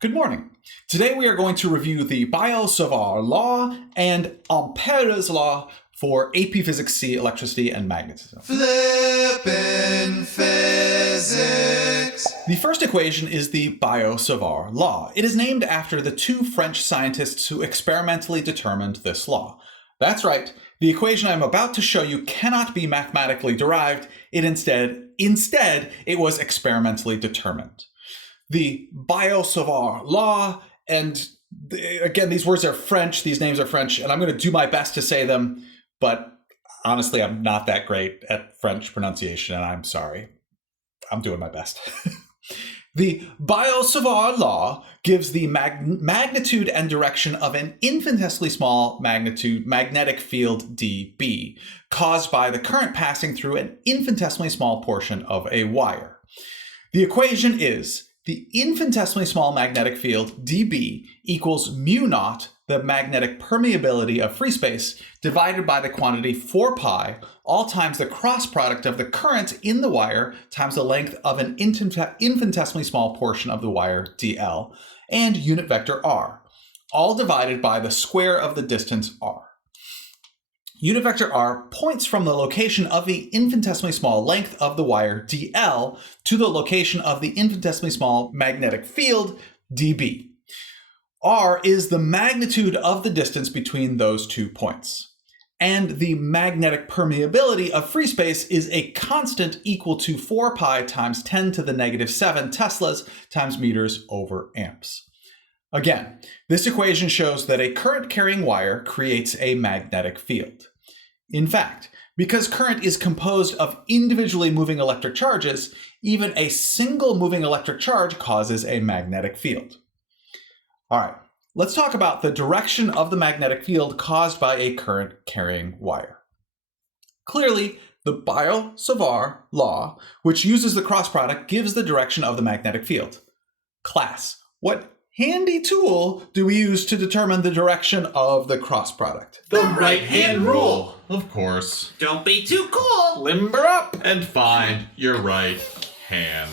Good morning. Today we are going to review the Biot-Savart law and Ampere's law for AP Physics C, Electricity and Magnetism. Flippin' physics. The first equation is the Biot-Savart law. It is named after the two French scientists who experimentally determined this law. That's right, the equation I'm about to show you cannot be mathematically derived. Instead, it was experimentally determined. The Biot-Savart law, and again, these words are French, these names are French, and I'm going to do my best to say them, but honestly, I'm not that great at French pronunciation, and I'm sorry. I'm doing my best. The Biot-Savart law gives the magnitude and direction of an infinitesimally small magnetic field dB, caused by the current passing through an infinitesimally small portion of a wire. The equation is the infinitesimally small magnetic field dB equals mu naught, the magnetic permeability of free space, divided by the quantity 4 pi, all times the cross product of the current in the wire times the length of an infinitesimally small portion of the wire dl, and unit vector r, all divided by the square of the distance r. Unit vector r points from the location of the infinitesimally small length of the wire dl to the location of the infinitesimally small magnetic field dB. R is the magnitude of the distance between those 2 points. And the magnetic permeability of free space is a constant equal to 4 pi times 10 to the negative 7 teslas times meters over amps. Again, this equation shows that a current-carrying wire creates a magnetic field. In fact, because current is composed of individually moving electric charges, even a single moving electric charge causes a magnetic field. All right, let's talk about the direction of the magnetic field caused by a current-carrying wire. Clearly, the Biot-Savart law, which uses the cross product, gives the direction of the magnetic field. Class, what handy tool do we use to determine the direction of the cross product? The right-hand rule. Of course. Don't be too cool. Limber up and find your right hand.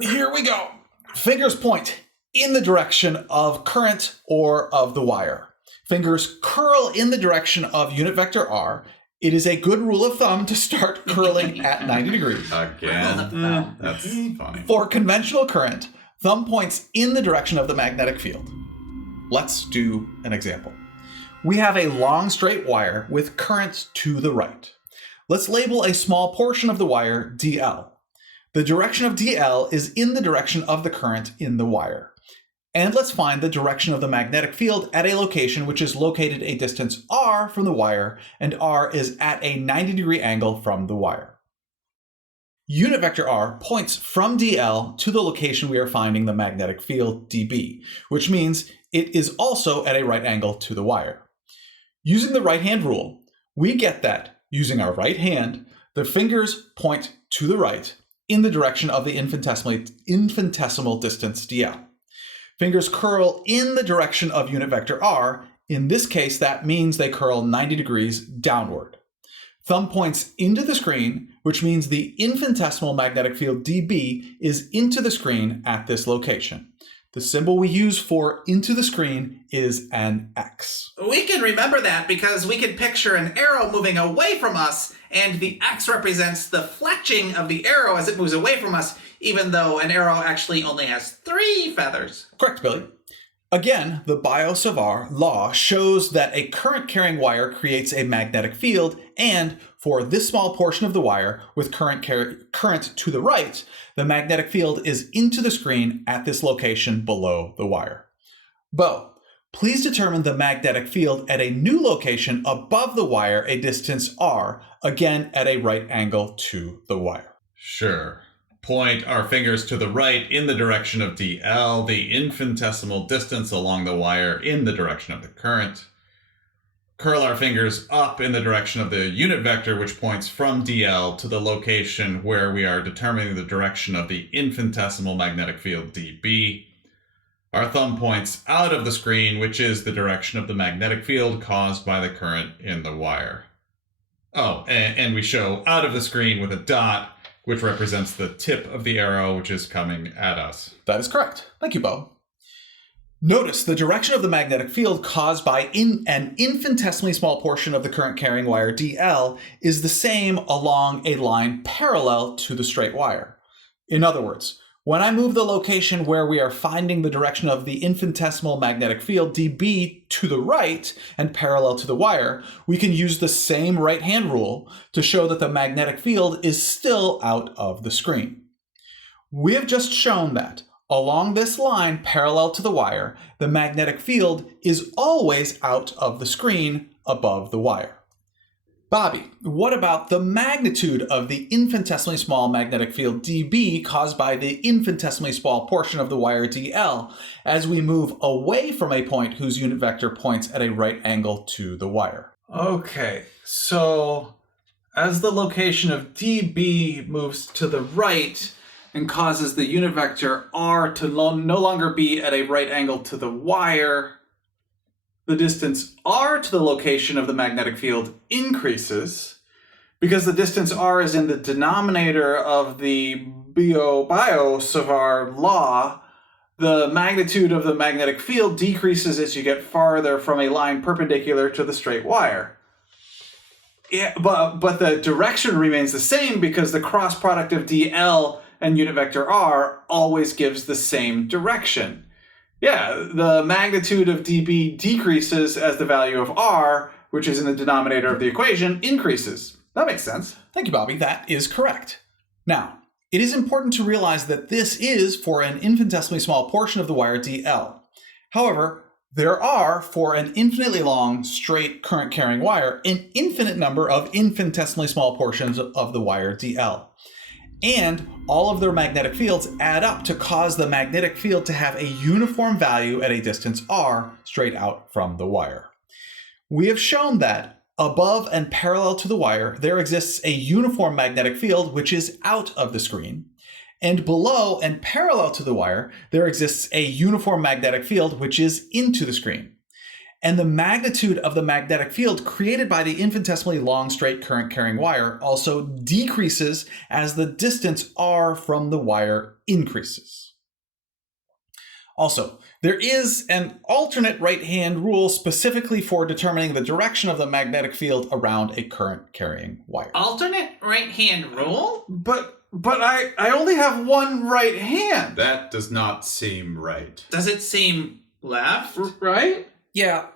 Here we go. Fingers point in the direction of current or of the wire. Fingers curl in the direction of unit vector r. It is a good rule of thumb to start curling at 90 degrees. Again, that's funny. For conventional current, thumb points in the direction of the magnetic field. Let's do an example. We have a long straight wire with current to the right. Let's label a small portion of the wire dl. The direction of dl is in the direction of the current in the wire. And let's find the direction of the magnetic field at a location which is located a distance r from the wire, and r is at a 90-degree angle from the wire. Unit vector r points from dl to the location we are finding the magnetic field dB, which means it is also at a right angle to the wire. Using the right-hand rule, we get that, using our right hand, the fingers point to the right in the direction of the infinitesimal distance dl. Fingers curl in the direction of unit vector r. In this case, that means they curl 90 degrees downward. Thumb points into the screen, which means the infinitesimal magnetic field dB is into the screen at this location. The symbol we use for into the screen is an X. We can remember that because we can picture an arrow moving away from us, and the X represents the fletching of the arrow as it moves away from us, even though an arrow actually only has 3 feathers. Correct, Billy. Again, the Biot-Savart law shows that a current-carrying wire creates a magnetic field, and for this small portion of the wire with current to the right, the magnetic field is into the screen at this location below the wire. Bo, please determine the magnetic field at a new location above the wire, a distance r, again at a right angle to the wire. Sure. Point our fingers to the right in the direction of dl, the infinitesimal distance along the wire in the direction of the current. Curl our fingers up in the direction of the unit vector, which points from dl to the location where we are determining the direction of the infinitesimal magnetic field dB. Our thumb points out of the screen, which is the direction of the magnetic field caused by the current in the wire. Oh, and we show out of the screen with a dot which represents the tip of the arrow which is coming at us. That is correct. Thank you, Bo. Notice the direction of the magnetic field caused by an infinitesimally small portion of the current carrying wire dl is the same along a line parallel to the straight wire. In other words, when I move the location where we are finding the direction of the infinitesimal magnetic field dB to the right and parallel to the wire, we can use the same right-hand rule to show that the magnetic field is still out of the screen. We have just shown that along this line parallel to the wire, the magnetic field is always out of the screen above the wire. Bobby, what about the magnitude of the infinitesimally small magnetic field dB caused by the infinitesimally small portion of the wire dl as we move away from a point whose unit vector points at a right angle to the wire? Okay, so as the location of dB moves to the right and causes the unit vector r to no longer be at a right angle to the wire, the distance r to the location of the magnetic field increases. Because the distance r is in the denominator of the Biot-Savart law, the magnitude of the magnetic field decreases as you get farther from a line perpendicular to the straight wire. Yeah, but the direction remains the same because the cross product of dl and unit vector r always gives the same direction. Yeah, the magnitude of dB decreases as the value of r, which is in the denominator of the equation, increases. That makes sense. Thank you, Bobby. That is correct. Now, it is important to realize that this is for an infinitesimally small portion of the wire dl. However, there are, for an infinitely long, straight current-carrying wire, an infinite number of infinitesimally small portions of the wire dl. And all of their magnetic fields add up to cause the magnetic field to have a uniform value at a distance r straight out from the wire. We have shown that above and parallel to the wire, there exists a uniform magnetic field which is out of the screen. And below and parallel to the wire, there exists a uniform magnetic field which is into the screen. And the magnitude of the magnetic field created by the infinitesimally long straight current carrying wire also decreases as the distance r from the wire increases. Also, there is an alternate right-hand rule specifically for determining the direction of the magnetic field around a current carrying wire. Alternate right-hand rule? But I only have one right hand. That does not seem right. Does it seem left? Right? Yeah,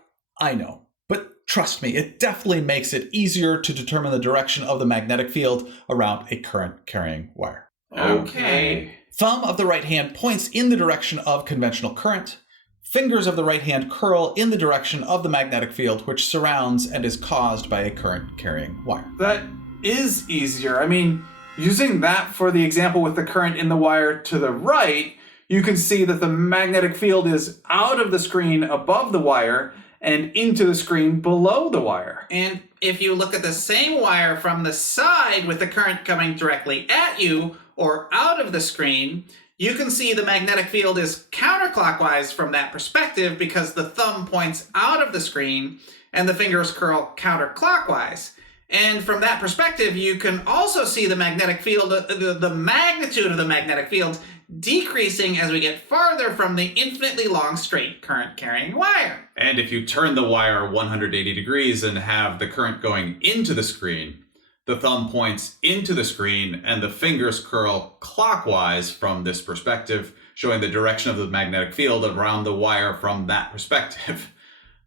I know. But trust me, it definitely makes it easier to determine the direction of the magnetic field around a current carrying wire. Okay. Thumb of the right hand points in the direction of conventional current. Fingers of the right hand curl in the direction of the magnetic field which surrounds and is caused by a current carrying wire. That is easier. I mean, using that for the example with the current in the wire to the right, you can see that the magnetic field is out of the screen above the wire and into the screen below the wire. And if you look at the same wire from the side with the current coming directly at you or out of the screen, you can see the magnetic field is counterclockwise from that perspective because the thumb points out of the screen and the fingers curl counterclockwise. And from that perspective, you can also see the magnetic field, the magnitude of the magnetic field decreasing as we get farther from the infinitely long straight current carrying wire. And if you turn the wire 180 degrees and have the current going into the screen, the thumb points into the screen and the fingers curl clockwise from this perspective, showing the direction of the magnetic field around the wire from that perspective.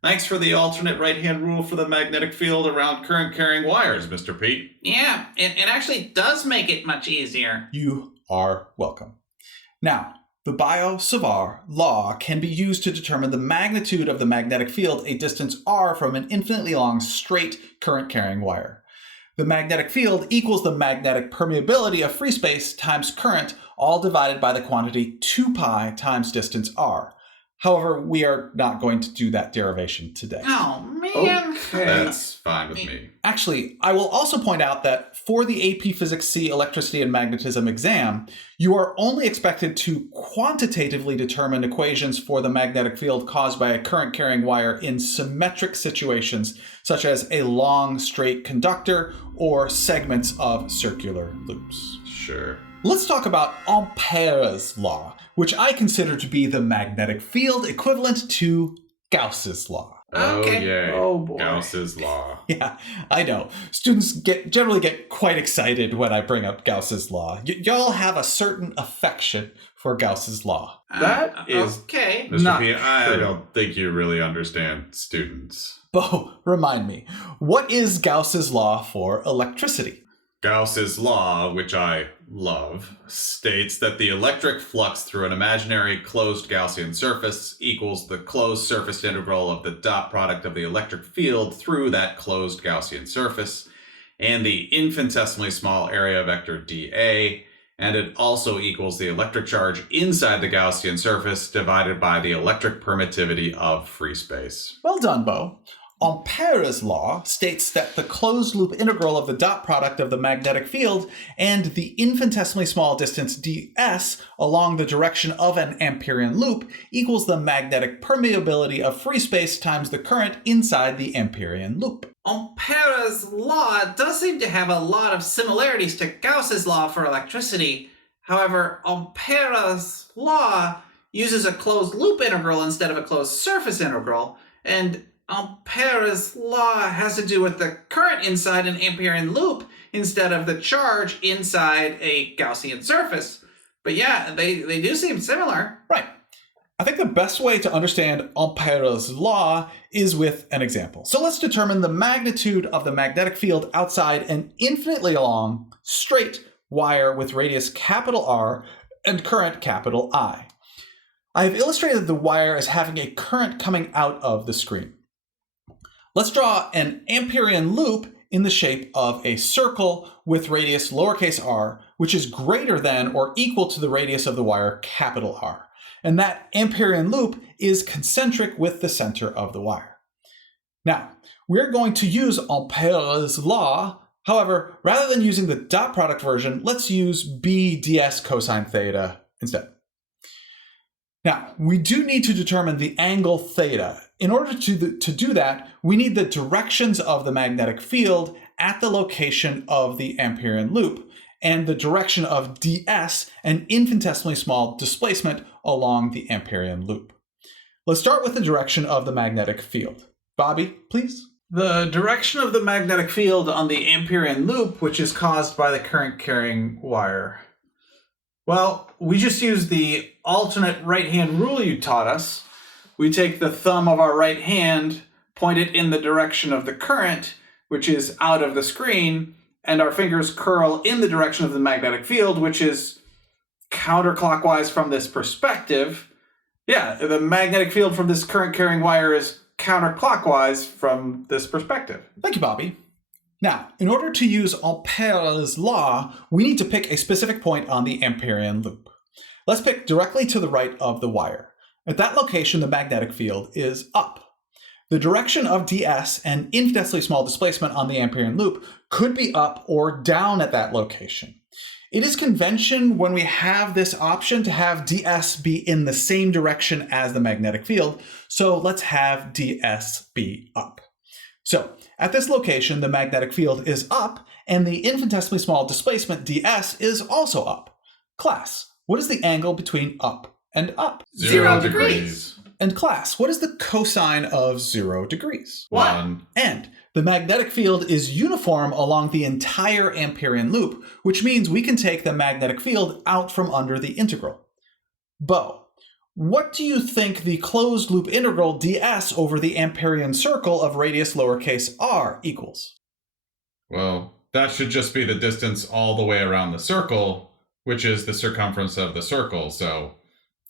Thanks for the alternate right-hand rule for the magnetic field around current-carrying wires, Mr. Pete. Yeah, it actually does make it much easier. You are welcome. Now, the Biot-Savart law can be used to determine the magnitude of the magnetic field a distance r from an infinitely long straight current-carrying wire. The magnetic field equals the magnetic permeability of free space times current, all divided by the quantity 2 pi times distance r. However, we are not going to do that derivation today. Oh, man. Okay. That's fine with me. Actually, I will also point out that for the AP Physics C Electricity and Magnetism exam, you are only expected to quantitatively determine equations for the magnetic field caused by a current-carrying wire in symmetric situations, such as a long, straight conductor or segments of circular loops. Sure. Let's talk about Ampere's law, which I consider to be the magnetic field equivalent to Gauss's law. Okay. Oh, yay. Oh, boy. Gauss's law. Yeah, I know. Students generally get quite excited when I bring up Gauss's law. Y'all have a certain affection for Gauss's law. That is okay. Mr. Not P, I true. don't think you really understand students. Bo, remind me, what is Gauss's law for electricity? Gauss's law, which I love, states that the electric flux through an imaginary closed Gaussian surface equals the closed surface integral of the dot product of the electric field through that closed Gaussian surface and the infinitesimally small area vector dA, and it also equals the electric charge inside the Gaussian surface divided by the electric permittivity of free space. Well done, Bo. Ampere's law states that the closed loop integral of the dot product of the magnetic field and the infinitesimally small distance ds along the direction of an Amperian loop equals the magnetic permeability of free space times the current inside the Amperian loop. Ampere's law does seem to have a lot of similarities to Gauss's law for electricity. However, Ampere's law uses a closed loop integral instead of a closed surface integral, and Ampere's law has to do with the current inside an Amperian loop instead of the charge inside a Gaussian surface. But yeah, they do seem similar. Right. I think the best way to understand Ampere's law is with an example. So let's determine the magnitude of the magnetic field outside an infinitely long, straight wire with radius capital R and current capital I. I have illustrated the wire as having a current coming out of the screen. Let's draw an Amperian loop in the shape of a circle with radius lowercase r, which is greater than or equal to the radius of the wire capital R. And that Amperian loop is concentric with the center of the wire. Now, we're going to use Ampere's law. However, rather than using the dot product version, let's use b ds cosine theta instead. Now, we do need to determine the angle theta. In order to do that, we need the directions of the magnetic field at the location of the Amperian loop, and the direction of ds, an infinitesimally small displacement along the Amperian loop. Let's start with the direction of the magnetic field. Bobby, please. The direction of the magnetic field on the Amperian loop, which is caused by the current carrying wire. Well, we just use the alternate right-hand rule you taught us. We take the thumb of our right hand, point it in the direction of the current, which is out of the screen, and our fingers curl in the direction of the magnetic field, which is counterclockwise from this perspective. Yeah, the magnetic field from this current carrying wire is counterclockwise from this perspective. Thank you, Bobby. Now, in order to use Ampere's law, we need to pick a specific point on the Amperian loop. Let's pick directly to the right of the wire. At that location, the magnetic field is up. The direction of ds, an infinitesimally small displacement on the Amperian loop, could be up or down at that location. It is convention when we have this option to have ds be in the same direction as the magnetic field, so let's have ds be up. So, at this location, the magnetic field is up, and the infinitesimally small displacement ds is also up. Class, what is the angle between up and up? 0 degrees. And class, what is the cosine of 0 degrees? 1. And the magnetic field is uniform along the entire Amperian loop, which means we can take the magnetic field out from under the integral. Bo, what do you think the closed loop integral ds over the Amperian circle of radius lowercase r equals? Well, that should just be the distance all the way around the circle, which is the circumference of the circle, so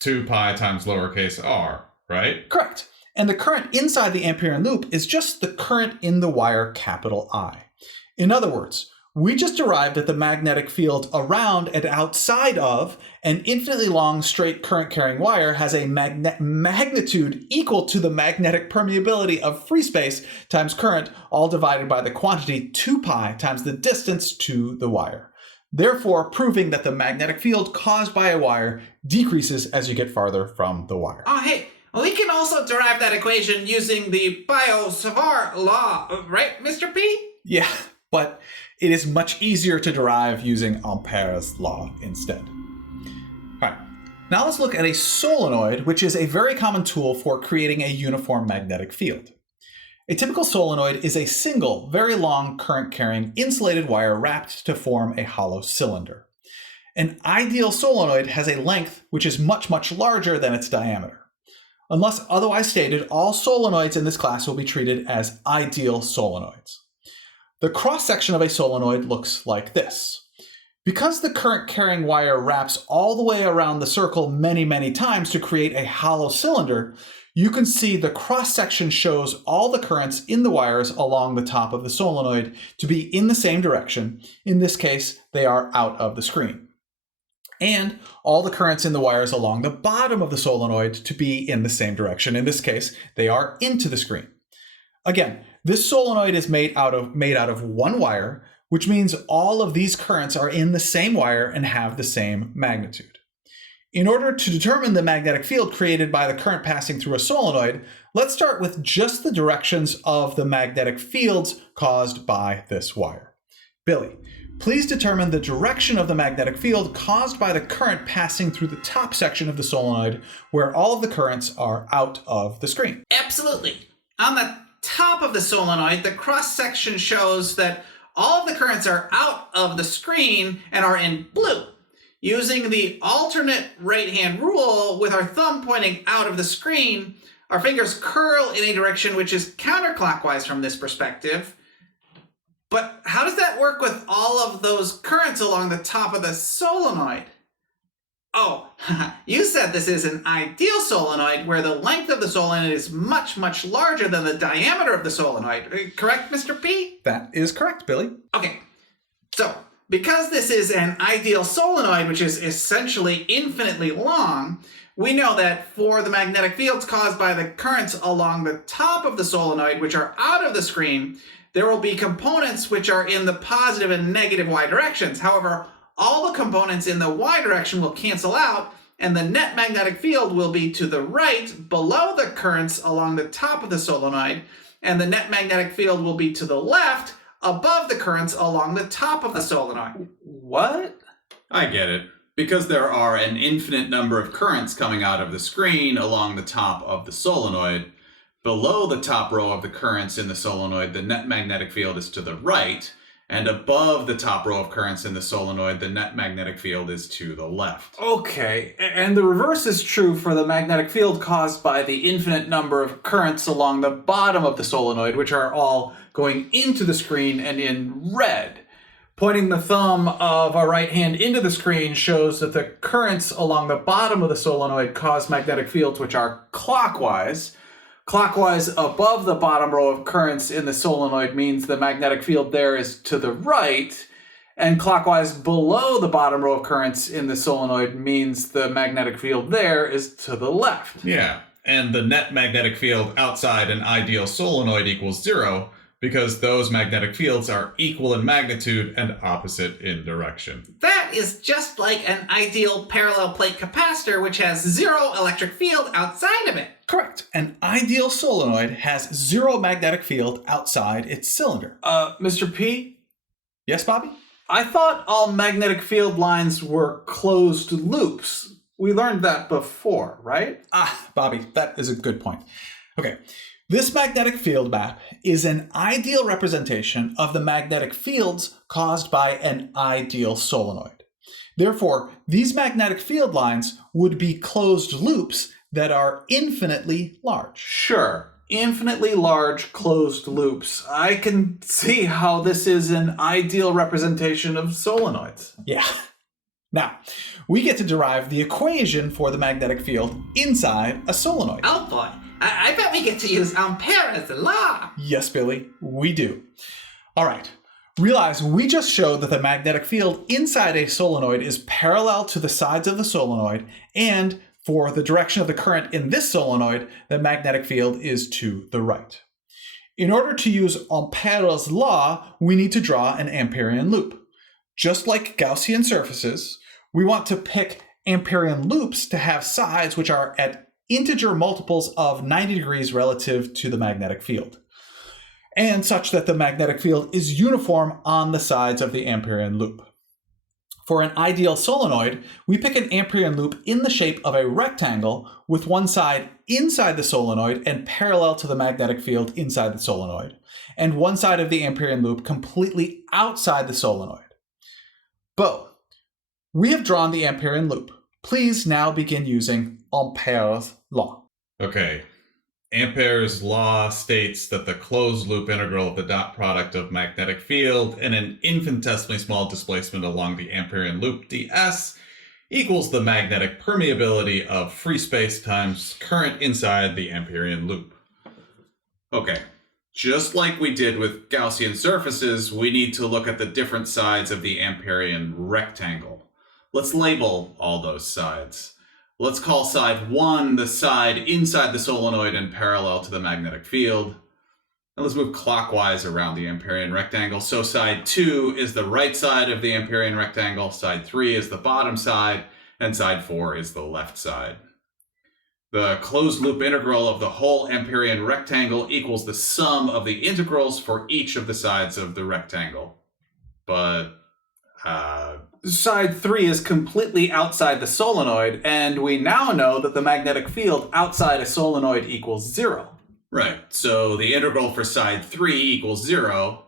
2 pi times lowercase r, right? Correct. And the current inside the Amperian loop is just the current in the wire capital I. In other words, We just derived that the magnetic field around and outside of an infinitely long straight current-carrying wire has a magnitude equal to the magnetic permeability of free space times current, all divided by the quantity 2 pi times the distance to the wire. Therefore, proving that the magnetic field caused by a wire decreases as you get farther from the wire. Oh, hey, we can also derive that equation using the Biot-Savart law, right, Mr. P? Yeah, but it is much easier to derive using Ampere's law instead. All right, now let's look at a solenoid, which is a very common tool for creating a uniform magnetic field. A typical solenoid is a single, very long current-carrying insulated wire wrapped to form a hollow cylinder. An ideal solenoid has a length which is much, much larger than its diameter. Unless otherwise stated, all solenoids in this class will be treated as ideal solenoids. The cross-section of a solenoid looks like this. Because the current-carrying wire wraps all the way around the circle many, many times to create a hollow cylinder, you can see the cross-section shows all the currents in the wires along the top of the solenoid to be in the same direction. In this case, they are out of the screen. And all the currents in the wires along the bottom of the solenoid to be in the same direction. In this case, they are into the screen. Again, this solenoid is made out of one wire, which means all of these currents are in the same wire and have the same magnitude. In order to determine the magnetic field created by the current passing through a solenoid, let's start with just the directions of the magnetic fields caused by this wire. Billy, please determine the direction of the magnetic field caused by the current passing through the top section of the solenoid where all of the currents are out of the screen. Absolutely. On the top of the solenoid, the cross-section shows that all of the currents are out of the screen and are in blue. Using the alternate right-hand rule with our thumb pointing out of the screen, our fingers curl in a direction which is counterclockwise from this perspective. But how does that work with all of those currents along the top of the solenoid? Oh, you said this is an ideal solenoid where the length of the solenoid is much, much larger than the diameter of the solenoid. Correct, Mr. P? That is correct, Billy. Okay, so because this is an ideal solenoid, which is essentially infinitely long, we know that for the magnetic fields caused by the currents along the top of the solenoid, which are out of the screen, there will be components which are in the positive and negative y directions. However, all the components in the y direction will cancel out, and the net magnetic field will be to the right, below the currents along the top of the solenoid, and the net magnetic field will be to the left, above the currents along the top of the solenoid. What? I get it. Because there are an infinite number of currents coming out of the screen along the top of the solenoid, below the top row of the currents in the solenoid, the net magnetic field is to the right, and above the top row of currents in the solenoid, the net magnetic field is to the left. Okay, and the reverse is true for the magnetic field caused by the infinite number of currents along the bottom of the solenoid, which are all going into the screen and in red. Pointing the thumb of our right hand into the screen shows that the currents along the bottom of the solenoid cause magnetic fields which are clockwise. Clockwise above the bottom row of currents in the solenoid means the magnetic field there is to the right, and clockwise below the bottom row of currents in the solenoid means the magnetic field there is to the left. Yeah, and the net magnetic field outside an ideal solenoid equals 0, because those magnetic fields are equal in magnitude and opposite in direction. That is just like an ideal parallel plate capacitor, which has 0 electric field outside of it. Correct. An ideal solenoid has 0 magnetic field outside its cylinder. Mr. P? Yes, Bobby? I thought all magnetic field lines were closed loops. We learned that before, right? Bobby, that is a good point. Okay. This magnetic field map is an ideal representation of the magnetic fields caused by an ideal solenoid. Therefore, these magnetic field lines would be closed loops that are infinitely large. Sure. Infinitely large closed loops. I can see how this is an ideal representation of solenoids. Yeah. Now, we get to derive the equation for the magnetic field inside a solenoid. Oh boy, I bet we get to use Ampere as the law. Yes, Billy, we do. All right. Realize we just showed that the magnetic field inside a solenoid is parallel to the sides of the solenoid, and for the direction of the current in this solenoid, the magnetic field is to the right. In order to use Ampere's law, we need to draw an Amperian loop. Just like Gaussian surfaces, we want to pick Amperian loops to have sides which are at integer multiples of 90 degrees relative to the magnetic field, and such that the magnetic field is uniform on the sides of the Amperian loop. For an ideal solenoid, we pick an Amperian loop in the shape of a rectangle with one side inside the solenoid and parallel to the magnetic field inside the solenoid, and one side of the Amperian loop completely outside the solenoid. Bo, we have drawn the Amperian loop. Please now begin using Ampere's law. Okay. Ampere's law states that the closed loop integral of the dot product of magnetic field and an infinitesimally small displacement along the Amperian loop ds equals the magnetic permeability of free space times current inside the Amperian loop. Okay, just like we did with Gaussian surfaces, we need to look at the different sides of the Amperian rectangle. Let's label all those sides. Let's call side 1 the side inside the solenoid and parallel to the magnetic field. And let's move clockwise around the Amperian rectangle. So side 2 is the right side of the Amperian rectangle, side 3 is the bottom side, and side 4 is the left side. The closed loop integral of the whole Amperian rectangle equals the sum of the integrals for each of the sides of the rectangle. But, Side 3 is completely outside the solenoid, and we now know that the magnetic field outside a solenoid equals 0. right, so the integral for side 3 equals 0.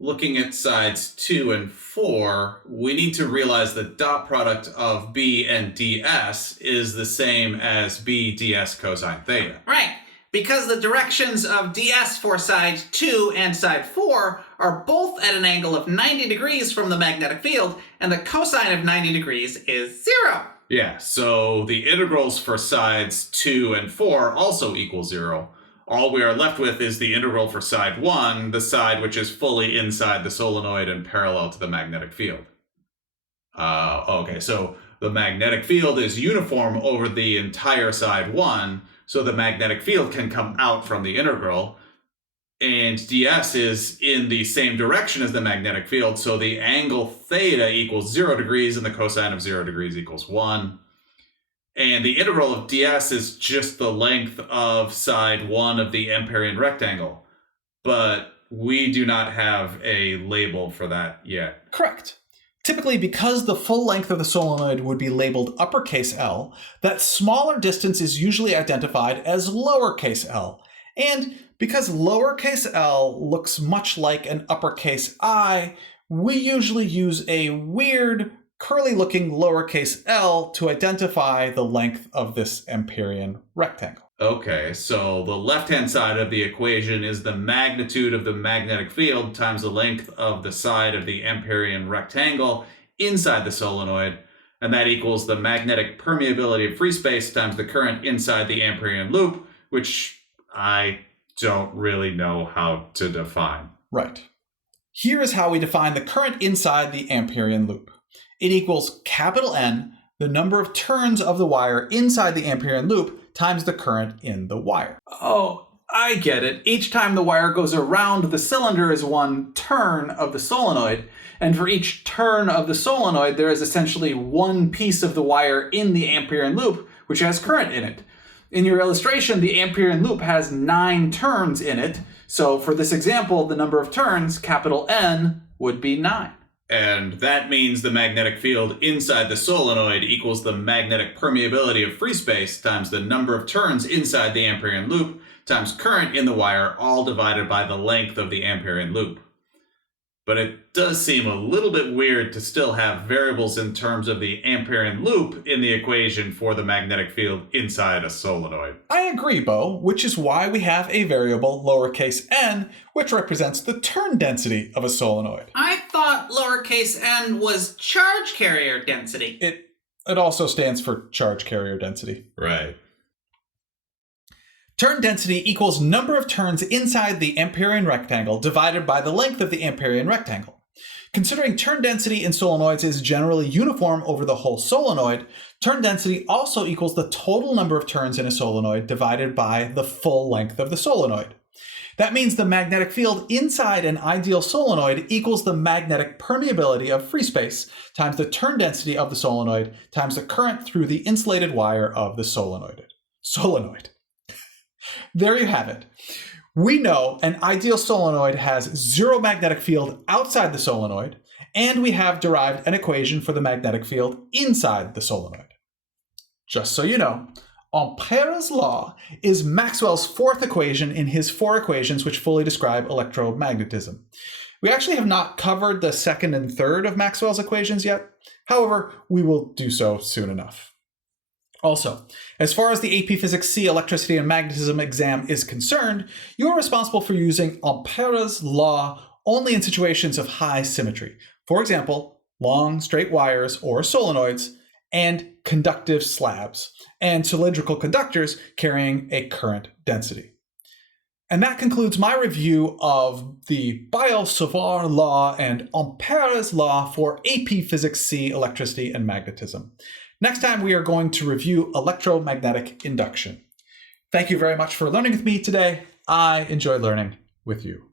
Looking at sides 2 and 4, we need to realize the dot product of b and ds is the same as b ds cosine theta. Right, because the directions of ds for side 2 and side 4 are both at an angle of 90 degrees from the magnetic field, and the cosine of 90 degrees is 0. Yeah, so the integrals for sides 2 and 4 also equal 0. All we are left with is the integral for side 1, the side which is fully inside the solenoid and parallel to the magnetic field. Okay, so the magnetic field is uniform over the entire side 1, so the magnetic field can come out from the integral, and ds is in the same direction as the magnetic field, so the angle theta equals 0 degrees and the cosine of 0 degrees equals 1. And the integral of ds is just the length of side 1 of the Amperian rectangle, but we do not have a label for that yet. Correct. Typically, because the full length of the solenoid would be labeled uppercase L, that smaller distance is usually identified as lowercase l. And because lowercase l looks much like an uppercase I, we usually use a weird, curly-looking lowercase l to identify the length of this Amperian rectangle. Okay, so the left-hand side of the equation is the magnitude of the magnetic field times the length of the side of the Amperian rectangle inside the solenoid, and that equals the magnetic permeability of free space times the current inside the Amperian loop, which I don't really know how to define. Right. Here is how we define the current inside the Amperian loop. It equals capital N, the number of turns of the wire inside the Amperian loop, times the current in the wire. Oh, I get it. Each time the wire goes around the cylinder is one turn of the solenoid, and for each turn of the solenoid, there is essentially one piece of the wire in the Amperian loop, which has current in it. In your illustration, the Amperian loop has 9 turns in it, so for this example, the number of turns, capital N, would be 9. And that means the magnetic field inside the solenoid equals the magnetic permeability of free space times the number of turns inside the Amperian loop times current in the wire, all divided by the length of the Amperian loop. But it does seem a little bit weird to still have variables in terms of the Amperian loop in the equation for the magnetic field inside a solenoid. I agree, Bo, which is why we have a variable lowercase n, which represents the turn density of a solenoid. I thought lowercase n was charge carrier density. It also stands for charge carrier density. Right. Turn density equals number of turns inside the Amperian rectangle divided by the length of the Amperian rectangle. Considering turn density in solenoids is generally uniform over the whole solenoid, turn density also equals the total number of turns in a solenoid divided by the full length of the solenoid. That means the magnetic field inside an ideal solenoid equals the magnetic permeability of free space times the turn density of the solenoid times the current through the insulated wire of the solenoid. There you have it. We know an ideal solenoid has zero magnetic field outside the solenoid, and we have derived an equation for the magnetic field inside the solenoid. Just so you know, Ampere's law is Maxwell's fourth equation in his four equations which fully describe electromagnetism. We actually have not covered the second and third of Maxwell's equations yet. However, we will do so soon enough. Also, as far as the AP Physics C Electricity and Magnetism exam is concerned, you are responsible for using Ampere's law only in situations of high symmetry. For example, long straight wires or solenoids, and conductive slabs, and cylindrical conductors carrying a current density. And that concludes my review of the Biot-Savart law and Ampere's law for AP Physics C Electricity and Magnetism. Next time, we are going to review electromagnetic induction. Thank you very much for learning with me today. I enjoy learning with you.